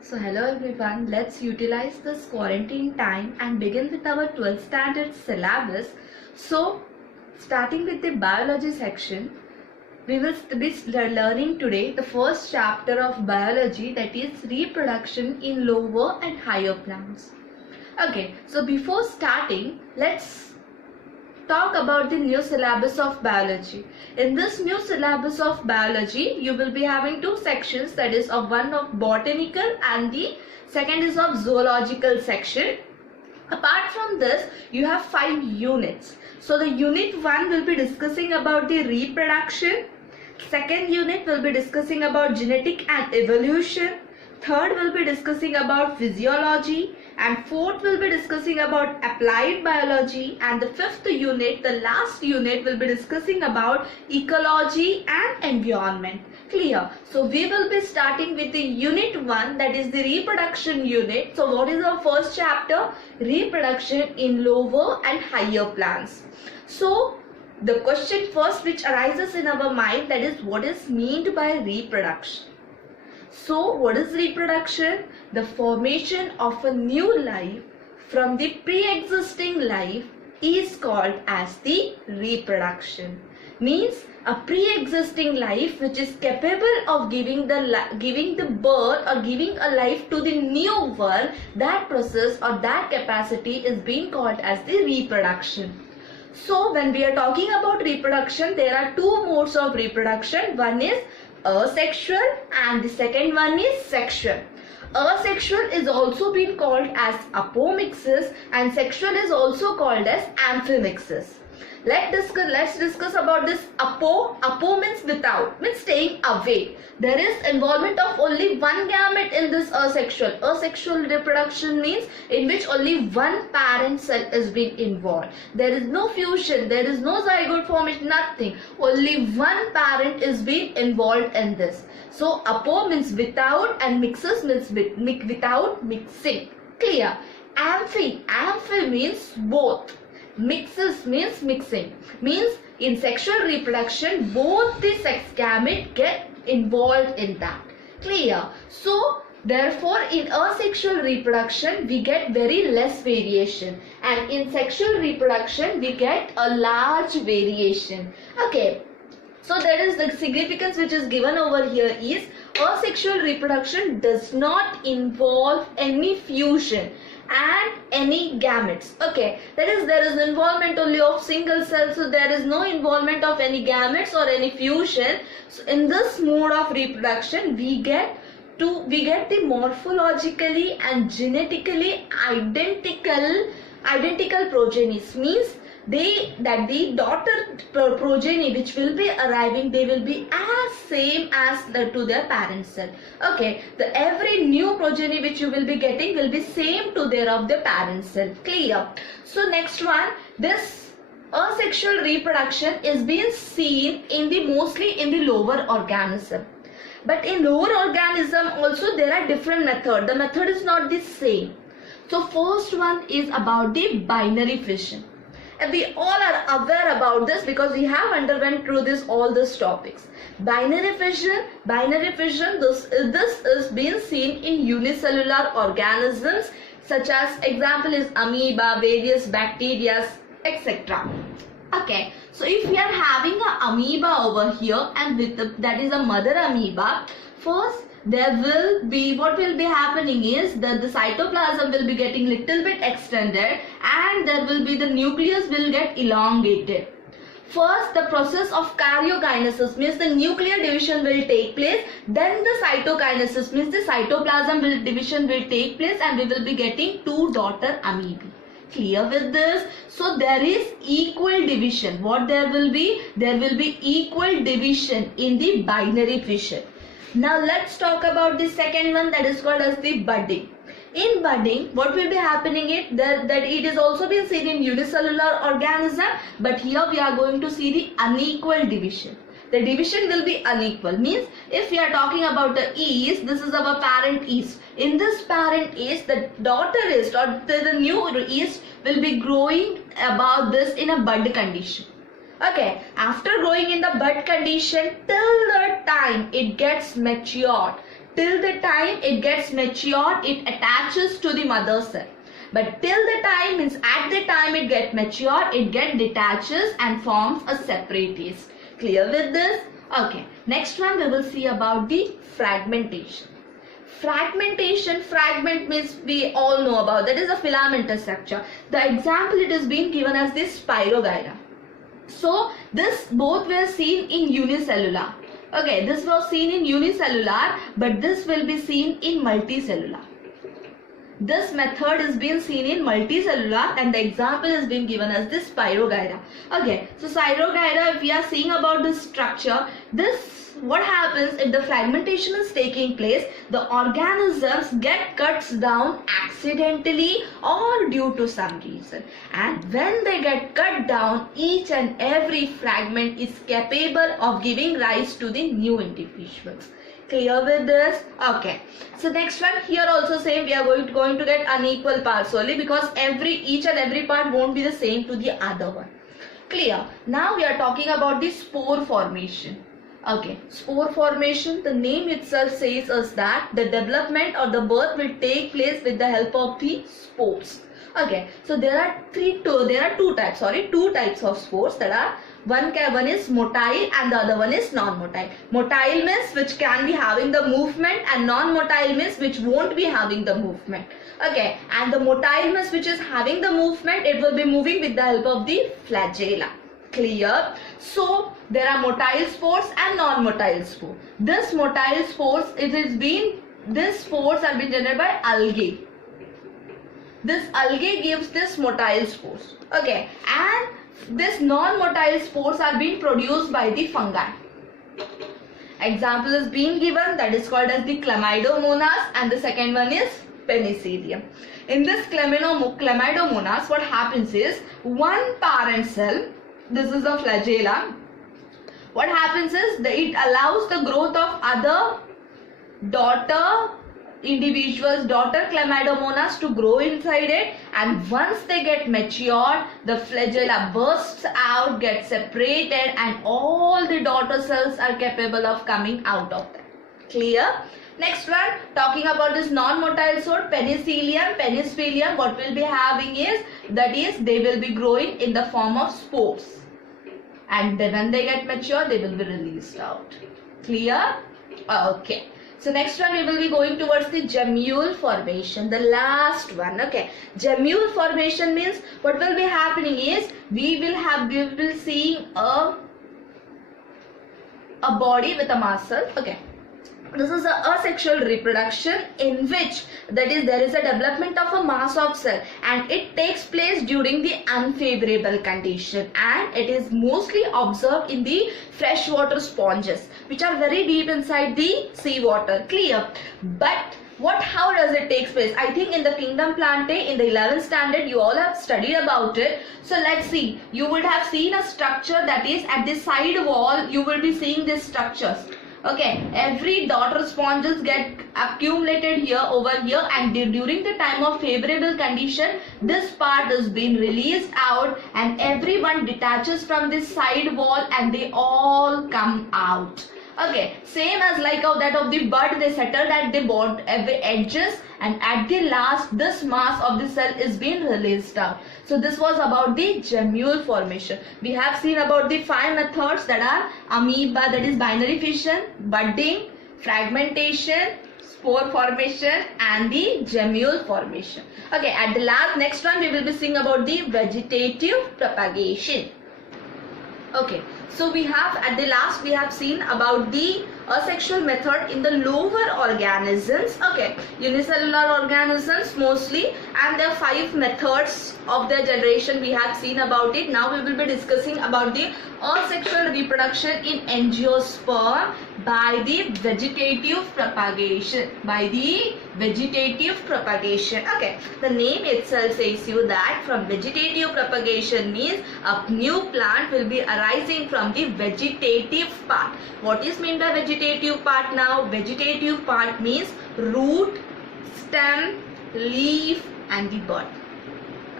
So hello everyone, let's utilize this quarantine time and begin with our 12th standard syllabus. So starting with the biology section, we will be learning today the first chapter of biology, that is reproduction in lower and higher plants. Okay, so before starting, let's talk about the new syllabus of biology. In this new syllabus of biology, you will be having two sections, that is one of botanical and the second is of zoological section. Apart from this, you have 5 units. So the unit 1 will be discussing about the reproduction. Second unit will be discussing about genetic and evolution. Third will be discussing about physiology, and fourth will be discussing about applied biology, and the fifth unit, the last unit, will be discussing about ecology and environment. Clear? So we will be starting with the unit 1, that is the reproduction unit. So what is our first chapter? Reproduction in lower and higher plants. So the question first which arises in our mind, that is what is meant by reproduction. So what is reproduction? The formation of a new life from the pre-existing life is called as the reproduction. Means a pre-existing life which is capable of giving the birth or giving a life to the new one, that process or that capacity is being called as the reproduction. So when we are talking about reproduction, there are two modes of reproduction. One is asexual and the second one is sexual. Asexual is also been called as apomixis and sexual is also called as amphimixis. Let's discuss about this. Apo means without, means staying away. There is involvement of only one gamete in this asexual. Asexual reproduction means in which only one parent cell is being involved. There is no fusion, there is no zygote formation, nothing. Only one parent is being involved in this. So apo means without and mixus means without mixing. Clear? Amphi means both. Mixes means mixing. Means in sexual reproduction, both the sex gamete get involved in that. Clear? So therefore in asexual reproduction we get very less variation, and in sexual reproduction we get a large variation. Okay. So that is the significance which is given over here is asexual reproduction does not involve any fusion and any gametes. Okay, that is, there is involvement only of single cells, so there is no involvement of any gametes or any fusion. So in this mode of reproduction we get the morphologically and genetically identical progenies. Means the daughter progeny which will be arriving, they will be as same as to their parent cell. Okay, every new progeny which you will be getting will be same to their of the parent cell. Clear? So next one, this asexual reproduction is being seen mostly in the lower organism. But in lower organism also there are different methods. The method is not the same. So first one is about the binary fission. And we all are aware about this because we have underwent through all these topics. Binary fission, this is being seen in unicellular organisms such as example is amoeba, various bacteria, etc. Okay, so if we are having an amoeba over here and that is a mother amoeba, first there will be, what will be happening is that the cytoplasm will be getting little bit extended and there will be the nucleus will get elongated. First the process of karyokinesis means the nuclear division will take place, then the cytokinesis means the cytoplasm division will take place and we will be getting 2 daughter amoebae. Clear with this? So there is equal division. What there will be? There will be equal division in the binary fission. Now let's talk about the second one, that is called as the budding. In budding, what will be happening is that it is also being seen in unicellular organism, but here we are going to see the unequal division. The division will be unequal. Means if we are talking about the yeast, this is our parent yeast. In this parent yeast, the daughter yeast or the new yeast will be growing about this in a bud condition. Okay, after growing in the bud condition till the time it gets matured, till the time it gets matured, it attaches to the mother cell. But till the time means at the time it get matured, it get detaches and forms a separate yeast. Clear with this? Okay. Next one we will see about the fragmentation. Fragmentation, fragment means we all know about, that is a filamentous structure. The example it is being given as this Spirogyra. So this both were seen in unicellular. Okay, this was seen in unicellular, but this will be seen in multicellular. This method is being seen in multicellular and the example is being given as this Spirogyra. Okay, so Spirogyra, if we are seeing about this structure, this what happens if the fragmentation is taking place, the organisms get cuts down accidentally or due to some reason, and when they get cut down, each and every fragment is capable of giving rise to the new individuals. Clear with this? Okay. So next one, here also same, we are going to get unequal parts only because each and every part won't be the same to the other one. Clear? Now we are talking about the spore formation. Okay, spore formation, the name itself says us that the development or the birth will take place with the help of the spores. Okay, so there are two types of spores that are one is motile and the other one is non-motile. Motile means which can be having the movement and non-motile means which won't be having the movement. Okay, and the motile means which is having the movement, it will be moving with the help of the flagella. Clear? So there are motile spores and non-motile spores. This motile spores, these spores are being generated by algae. This algae gives this motile spores. Okay, and this non-motile spores are being produced by the fungi. Example is being given, that is called as the Chlamydomonas, and the second one is Penicillium. In this Chlamydomonas, what happens is one parent cell, this is the flagella. What happens is that it allows the growth of other daughter Chlamydomonas to grow inside it, and once they get matured, the flagella bursts out, gets separated, and all the daughter cells are capable of coming out of that. Clear? Next one, talking about this non-motile sort, Penicillium, what we'll be having is, that is, they will be growing in the form of spores. And then when they get mature, they will be released out. Clear? Okay. So next one we will be going towards the gemule formation, the last one. Okay, gemule formation means what will be happening is we will seeing a body with a muscle. Okay, this is a asexual reproduction in which there is a development of a mass of cell, and it takes place during the unfavorable condition, and it is mostly observed in the freshwater sponges which are very deep inside the seawater. Clear? But how does it take place? I think in the Kingdom Plantae in the 11th standard you all have studied about it. So let's see. You would have seen a structure that is at the side wall. You will be seeing these structures. Okay, every daughter sponges get accumulated here over here, and during the time of favorable condition, this part is being released out, and everyone detaches from this side wall and they all come out. Okay, same as like that of the bud, they settled at the edges, and at the last this mass of the cell is being released out. So this was about the gemule formation. We have seen about the 5 methods that are amoeba, that is binary fission, budding, fragmentation, spore formation, and the gemule formation. Okay, at the next one we will be seeing about the vegetative propagation. Okay, so we have at the last we have seen about the asexual method in the lower organisms. Okay, unicellular organisms mostly, and there are 5 methods of their generation we have seen about it. Now we will be discussing about the asexual reproduction in angiosperm by the vegetative propagation. Okay, the name itself says you that from vegetative propagation means a new plant will be arising from the vegetative part. What is meant by vegetative part now? Vegetative part means root, stem, leaf, and the bud.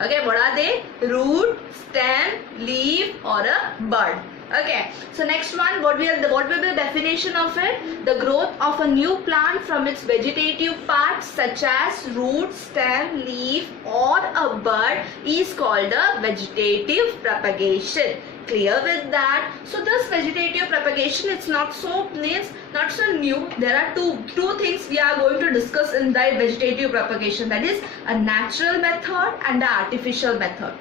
Okay, what are they? Root, stem, leaf, or a bud. Okay, so next one, what will be the definition of it? The growth of a new plant from its vegetative parts such as root, stem, leaf or a bud is called a vegetative propagation. Clear with that? So this vegetative propagation, it's not so new. There are two things we are going to discuss in the vegetative propagation, that is a natural method and the artificial method.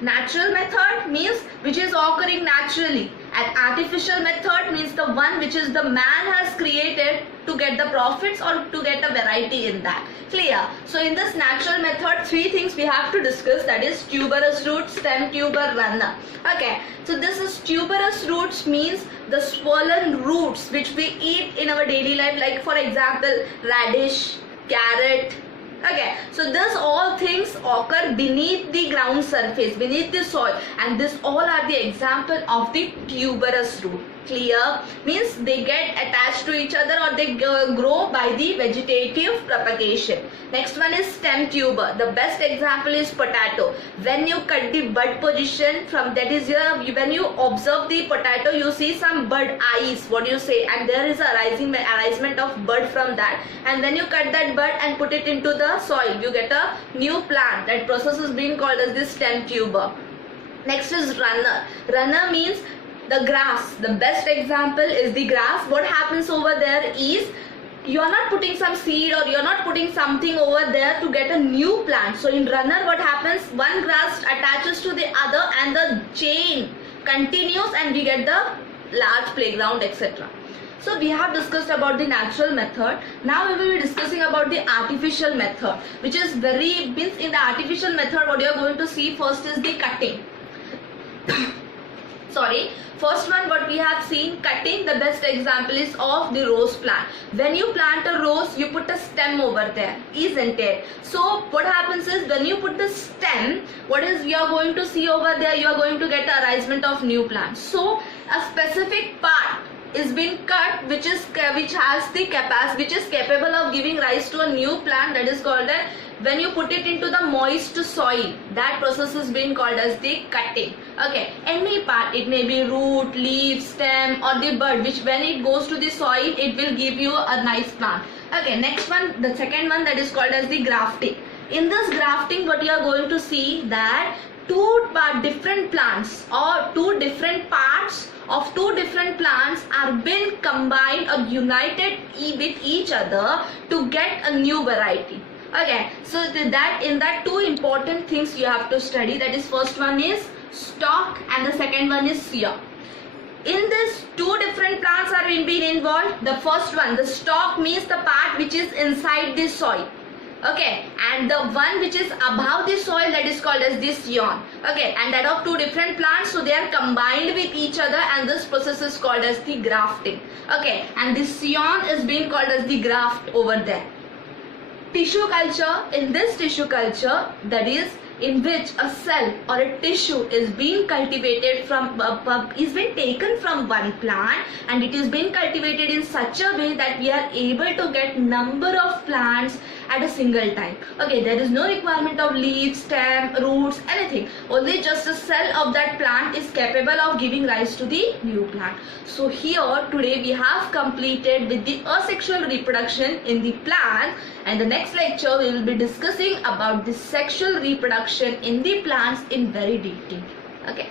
Natural method means which is occurring naturally, and artificial method means the one which is the man has created to get the profits or to get a variety in that. Clear? So in this natural method, three things we have to discuss, that is tuberous root, stem tuber, runner. Okay, so this is tuberous roots means the swollen roots which we eat in our daily life, like for example radish, carrot. Okay, so this all things occur beneath the ground surface, beneath the soil, and this all are the example of the tuberous root. Clear? Means they get attached to each other or they grow by the vegetative propagation. Next one is stem tuber. The best example is potato. When you cut the bud position from, that is when you observe the potato, you see some bud eyes, what you say, and there is a arisement of bud from that, and when you cut that bud and put it into the soil, you get a new plant. That process is being called as the stem tuber. Next is runner. Runner means the grass. The best example is the grass. What happens over there is you are not putting some seed or you are not putting something over there to get a new plant. So in runner what happens, one grass attaches to the other and the chain continues and we get the large playground, etc. So we have discussed about the natural method. Now we will be discussing about the artificial method, which is means in the artificial method what you are going to see first is the cutting. Sorry, first one what we have seen, cutting. The best example is of the rose plant. When you plant a rose, you put a stem over there, isn't it? So what happens is when you put the stem, what is you are going to see over there, you are going to get the arisement of new plants. So a specific part is being cut which is capable of giving rise to a new plant, that is called as, when you put it into the moist soil, that process is being called as the cutting. Okay, any part, it may be root, leaf, stem or the bud, which when it goes to the soil it will give you a nice plant. Okay, next one, the second one, that is called as the grafting. In this grafting what you are going to see that two different plants or two different parts of two different plants are been combined or united with each other to get a new variety. Okay, so in that two important things you have to study, that is first one is stalk and the second one is sear. In this two different plants are being involved. The first one, the stalk, means the part which is inside the soil. Okay, and the one which is above the soil, that is called as the scion. Okay, and that of two different plants, so they are combined with each other and this process is called as the grafting. Okay, and the scion is being called as the graft over there. Tissue culture. In this tissue culture, that is in which a cell or a tissue is being cultivated from is being taken from one plant and it is being cultivated in such a way that we are able to get number of plants at a single time. Okay, there is no requirement of leaves, stem, roots, anything. Only just a cell of that plant is capable of giving rise to the new plant. So here today we have completed with the asexual reproduction in the plant, and the next lecture we will be discussing about the sexual reproduction in the plants in very detail. Okay.